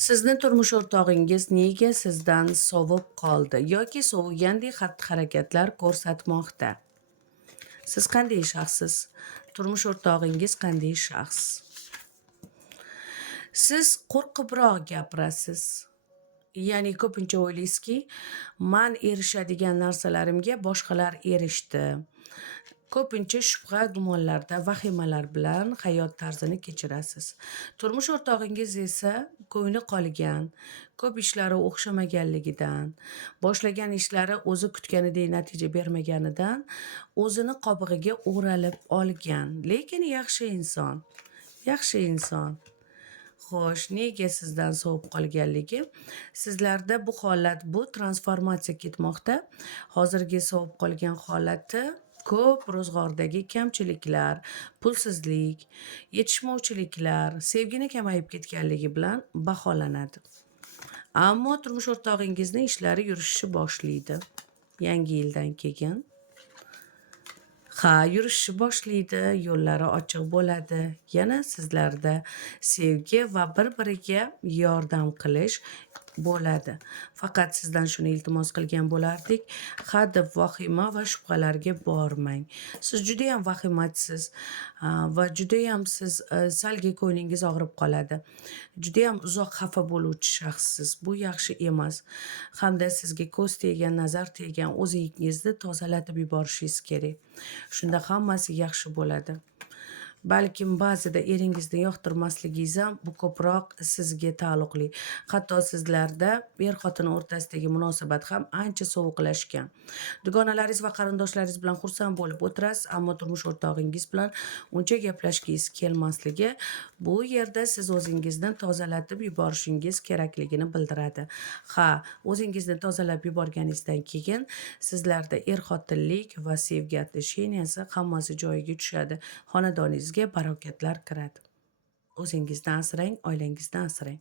Sizni turmush o'rtog'ingiz nega sizdan sovib qoldi yoki sovugandek xatti-harakatlar ko'rsatmoqda? Siz qanday shaxssiz? Turmush o'rtog'ingiz qanday shaxs? Siz qo'rqibroq gapirasiz. Ya'ni ko'pincha o'ylaysizki, men erishadigan narsalarimga boshqalar erishdi. Ko'pincha shubha, gumonlarda, vahimalar bilan hayot tarzini kechirasiz. Turmush o'rtog'ingiz esa ko'ngli qolgan, ko'p ishlari o'xshamaganligidan, boshlagan ishlari o'zi kutganidek natija bermaganidan o'zini qobig'iga o'ralib olgan, lekin yaxshi inson. Yaxshi inson. Xo'sh, nega sizdan sovib qolganligi? Sizlarda bu holat, bu transformatsiya ketmoqda. Hozirgi sovib qolgan holati ko'p ro'zg'ordagi kamchiliklar, pulsizlik, yetishmovchiliklar, sevgini kamayib ketganligi bilan baholanadi. Ammo turmush o'rtog'ingizning ishlari yurishni boshlaydi. Yangi yildan keyin yurishni boshlaydi, yo'llari ochiq bo'ladi. Yana sizlarda sevgi va bir-biriga yordam qilish bo'ladi. Faqat sizdan shuni iltimos qilgan bo'lardik, hadeb vahima va shubhalarga bormang. Siz juda ham vahimachisiz va juda ham siz salga ko'nglingiz og'rib qoladi. Juda ham uzoq xafa bo'luvchi shaxssiz. Bu yaxshi emas. Hamda sizga ko'z teggan, nazar teggan o'zingizni tozalatib yuborishingiz kerak. Shunda hammasi yaxshi bo'ladi. Balkim ba'zida eringizni yoqtirmasligingiz ham bu ko'proq sizga taalluqli. Hatto sizlarda er-xotin o'rtasidagi munosabat ham ancha sovuqlashgan. Dugonalaringiz va qarindoshlaringiz bilan xursand bo'lib o'tirasiz, ammo turmush o'rtog'ingiz bilan uncha gaplashgingiz kelmasligi bu yerda siz o'zingizni tozalatib yuborishingiz kerakligini bildiradi. O'zingizni tozalab yuborganingizdan keyin sizlarda er-xotinlik va sevgi отношенияsi hammasi joyiga tushadi. Xonadoningizga barokatlar kiradi. O'zingizni asrang, oilangizni asrang.